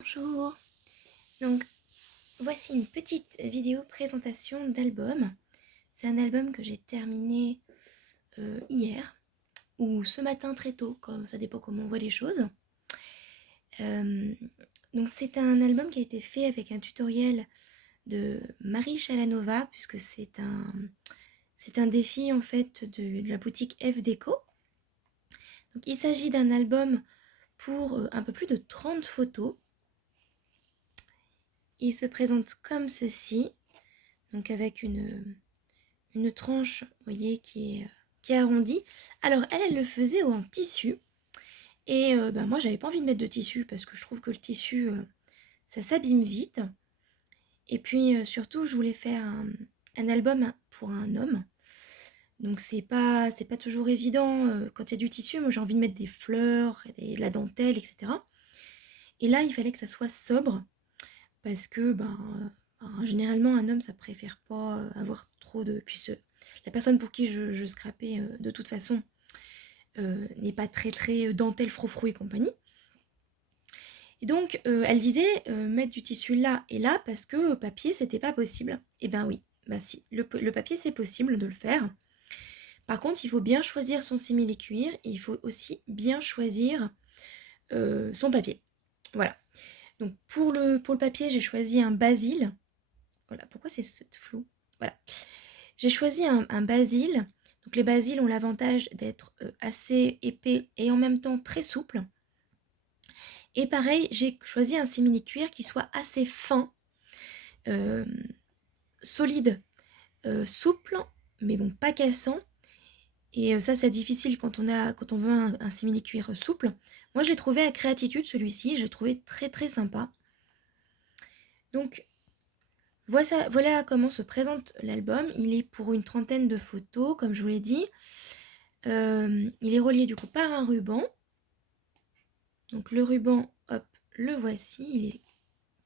Bonjour, donc voici une petite vidéo présentation d'album. C'est un album que j'ai terminé hier ou ce matin très tôt, comme ça dépend comment on voit les choses. Donc c'est un album qui a été fait avec un tutoriel de Marie Chalanova, puisque c'est un défi en fait de la boutique F Déco. Donc il s'agit d'un album pour un peu plus de 30 photos. Il se présente comme ceci, donc avec une tranche, vous voyez, qui est arrondie. Alors elle le faisait en tissu. Et moi, j'avais pas envie de mettre de tissu parce que je trouve que le tissu, ça s'abîme vite. Et puis surtout, je voulais faire un album pour un homme. Donc c'est pas toujours évident quand il y a du tissu. Moi, j'ai envie de mettre des fleurs, de la dentelle, etc. Et là, il fallait que ça soit sobre parce que généralement, un homme, ça préfère pas avoir trop de... Puis la personne pour qui je scrapais, de toute façon, n'est pas très dentelle, frou et compagnie. Et donc, elle disait mettre du tissu là et là parce que papier, c'était pas possible. Et ben oui, bah si, le papier, c'est possible de le faire. Par contre, il faut bien choisir son simili-cuir et il faut aussi bien choisir son papier. Voilà. Donc, pour le papier, j'ai choisi un basil. Voilà, pourquoi c'est flou? Voilà. J'ai choisi un basil. Donc les basiles ont l'avantage d'être assez épais et en même temps très souples. Et pareil, j'ai choisi un simili-cuir qui soit assez fin, euh, solide, souple, mais bon, pas cassant. Et ça, c'est difficile quand on veut un simili-cuir souple. Moi, je l'ai trouvé à Créatitude, celui-ci. Je l'ai trouvé très sympa. Donc, voilà comment se présente l'album. Il est pour une 30aine de photos, comme je vous l'ai dit. Il est relié du coup par un ruban. Donc le ruban, hop, le voici. Il est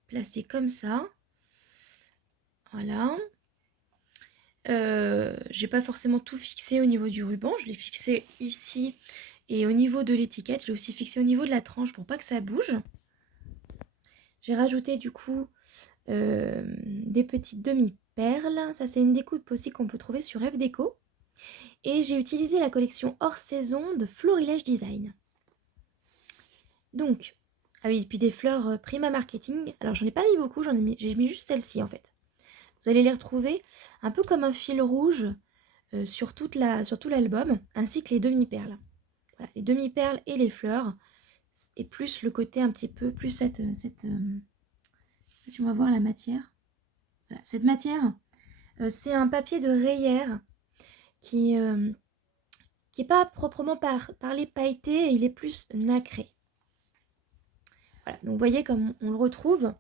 placé comme ça. Voilà. J'ai pas forcément tout fixé au niveau du ruban. Je l'ai fixé ici. Et au niveau de l'étiquette, je l'ai aussi fixé au niveau de la tranche pour pas que ça bouge. J'ai rajouté du coup des petites demi-perles. Ça, c'est une découpe aussi qu'on peut trouver sur F Déco. Et j'ai utilisé la collection hors saison de Florilège Design. Donc, ah oui, puis des fleurs Prima Marketing. Alors, j'en ai pas mis beaucoup, j'ai mis juste celle-ci en fait. Vous allez les retrouver un peu comme un fil rouge sur tout l'album, ainsi que les demi-perles. Voilà, les demi-perles et les fleurs, et plus le côté un petit peu, plus si on va voir la matière. Voilà, cette matière, c'est un papier de rayère qui est pas proprement parlé pailleté, il est plus nacré. Voilà, donc vous voyez comme on le retrouve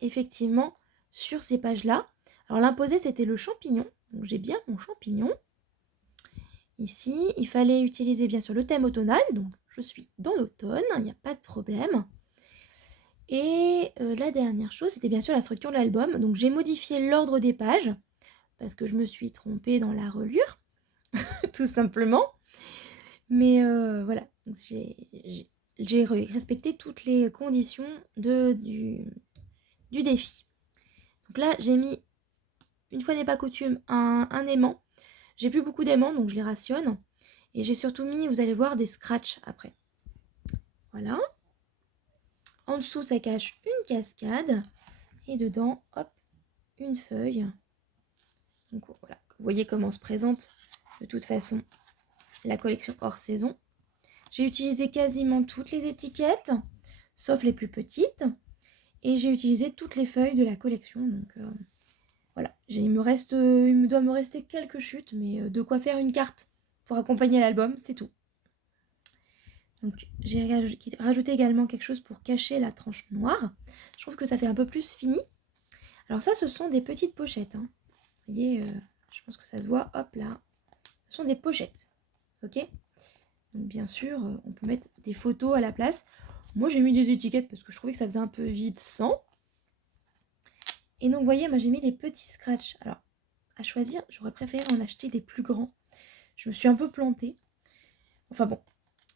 effectivement sur ces pages-là. Alors l'imposé, c'était le champignon. Donc j'ai bien mon champignon. Ici, il fallait utiliser bien sûr le thème automnal. Donc je suis dans l'automne, il n'y a pas de problème. Et la dernière chose, c'était bien sûr la structure de l'album. Donc j'ai modifié l'ordre des pages parce que je me suis trompée dans la reliure, tout simplement. Mais voilà, j'ai respecté toutes les conditions du défi. Donc là, j'ai mis, une fois n'est pas coutume, un aimant. J'ai plus beaucoup d'aimants, donc je les rationne. Et j'ai surtout mis, vous allez voir, des scratchs après. Voilà. En dessous, ça cache une cascade. Et dedans, hop, une feuille. Donc voilà, vous voyez comment se présente de toute façon la collection hors saison. J'ai utilisé quasiment toutes les étiquettes, sauf les plus petites. Et j'ai utilisé toutes les feuilles de la collection. Donc voilà, il doit me rester quelques chutes, mais de quoi faire une carte pour accompagner l'album, c'est tout. Donc j'ai rajouté également quelque chose pour cacher la tranche noire. Je trouve que ça fait un peu plus fini. Alors ça, ce sont des petites pochettes. Hein. Vous voyez, je pense que ça se voit, hop là. Ce sont des pochettes, ok? Donc bien sûr, on peut mettre des photos à la place. Moi, j'ai mis des étiquettes parce que je trouvais que ça faisait un peu vide sans. Et donc, vous voyez, moi, j'ai mis des petits scratchs. Alors, à choisir, j'aurais préféré en acheter des plus grands. Je me suis un peu plantée. Enfin bon,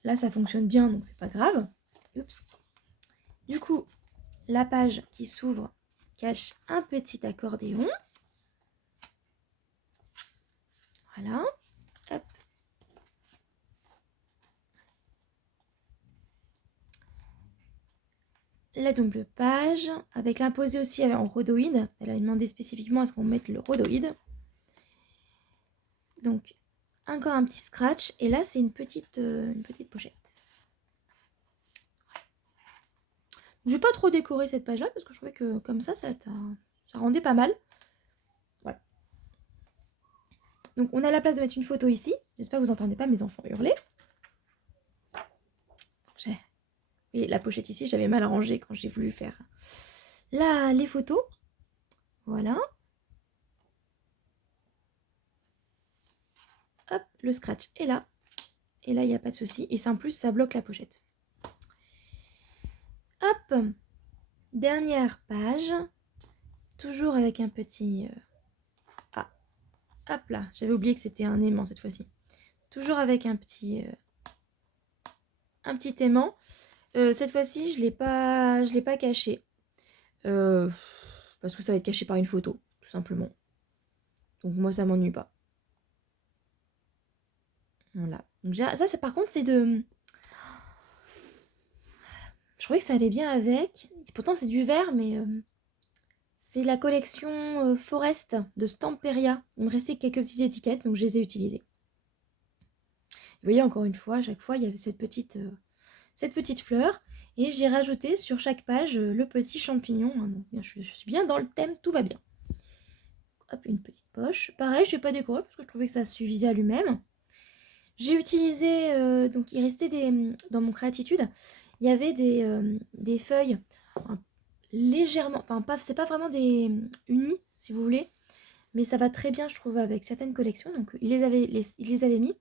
là, ça fonctionne bien, donc c'est pas grave. Oups. Du coup, la page qui s'ouvre cache un petit accordéon. Voilà. Hop. La double page, avec l'imposé aussi en rhodoïde. Elle a demandé spécifiquement à ce qu'on mette le rhodoïde. Donc, encore un petit scratch. Et là, c'est une petite pochette. Je vais pas trop décorer cette page-là parce que je trouvais que comme ça rendait pas mal. Voilà. Donc, on a la place de mettre une photo ici. J'espère que vous n'entendez pas mes enfants hurler. Et la pochette ici, j'avais mal arrangé quand j'ai voulu faire là les photos. Voilà. Hop, le scratch est là. Et là, il n'y a pas de souci. Et ça, en plus, ça bloque la pochette. Hop, dernière page. Toujours avec un petit... Ah, hop là, j'avais oublié que c'était un aimant cette fois-ci. Toujours avec un petit aimant. Cette fois-ci, je l'ai pas caché. Parce que ça va être caché par une photo, tout simplement. Donc moi, ça m'ennuie pas. Voilà. Donc, ça, par contre, c'est de... Je trouvais que ça allait bien avec. Pourtant, c'est du vert, mais... C'est la collection Forest de Stamperia. Il me restait quelques petites étiquettes, donc je les ai utilisées. Vous voyez, encore une fois, à chaque fois, il y avait cette petite fleur. Et j'ai rajouté sur chaque page le petit champignon. Donc, bien, je suis bien dans le thème, tout va bien. Hop, une petite poche. Pareil, je n'ai pas décoré parce que je trouvais que ça suffisait à lui-même. J'ai utilisé, donc il restait dans mon Créatitude, il y avait des feuilles légèrement, enfin pas, c'est pas vraiment des unis si vous voulez, mais ça va très bien je trouve avec certaines collections, donc il les avait mis,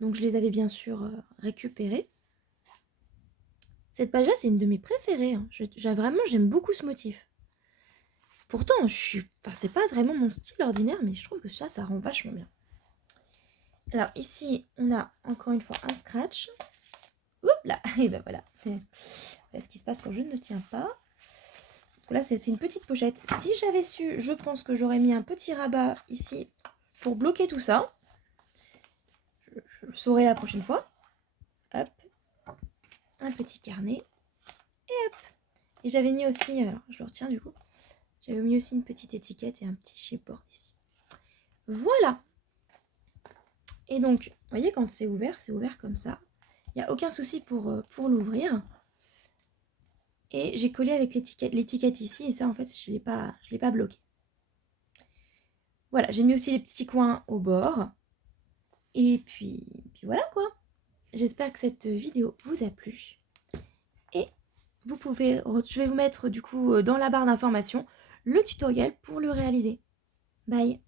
donc je les avais bien sûr récupérées. Cette page-là, c'est une de mes préférées, hein. J'aime beaucoup ce motif. Pourtant, c'est pas vraiment mon style ordinaire, mais je trouve que ça rend vachement bien. Alors ici, on a encore une fois un scratch. Oups là, et ben voilà. Voilà ce qui se passe quand je ne tiens pas. Donc là, c'est une petite pochette. Si j'avais su, je pense que j'aurais mis un petit rabat ici pour bloquer tout ça. Je le saurai la prochaine fois. Hop. Un petit carnet. Et hop. Et j'avais mis aussi, alors je le retiens du coup, j'avais mis aussi une petite étiquette et un petit chipboard ici. Voilà. Et donc, vous voyez, quand c'est ouvert comme ça. Il n'y a aucun souci pour l'ouvrir. Et j'ai collé avec l'étiquette ici. Et ça, en fait, je l'ai pas bloqué. Voilà, j'ai mis aussi les petits coins au bord. Et puis voilà quoi. J'espère que cette vidéo vous a plu. Et je vais vous mettre du coup dans la barre d'informations le tutoriel pour le réaliser. Bye!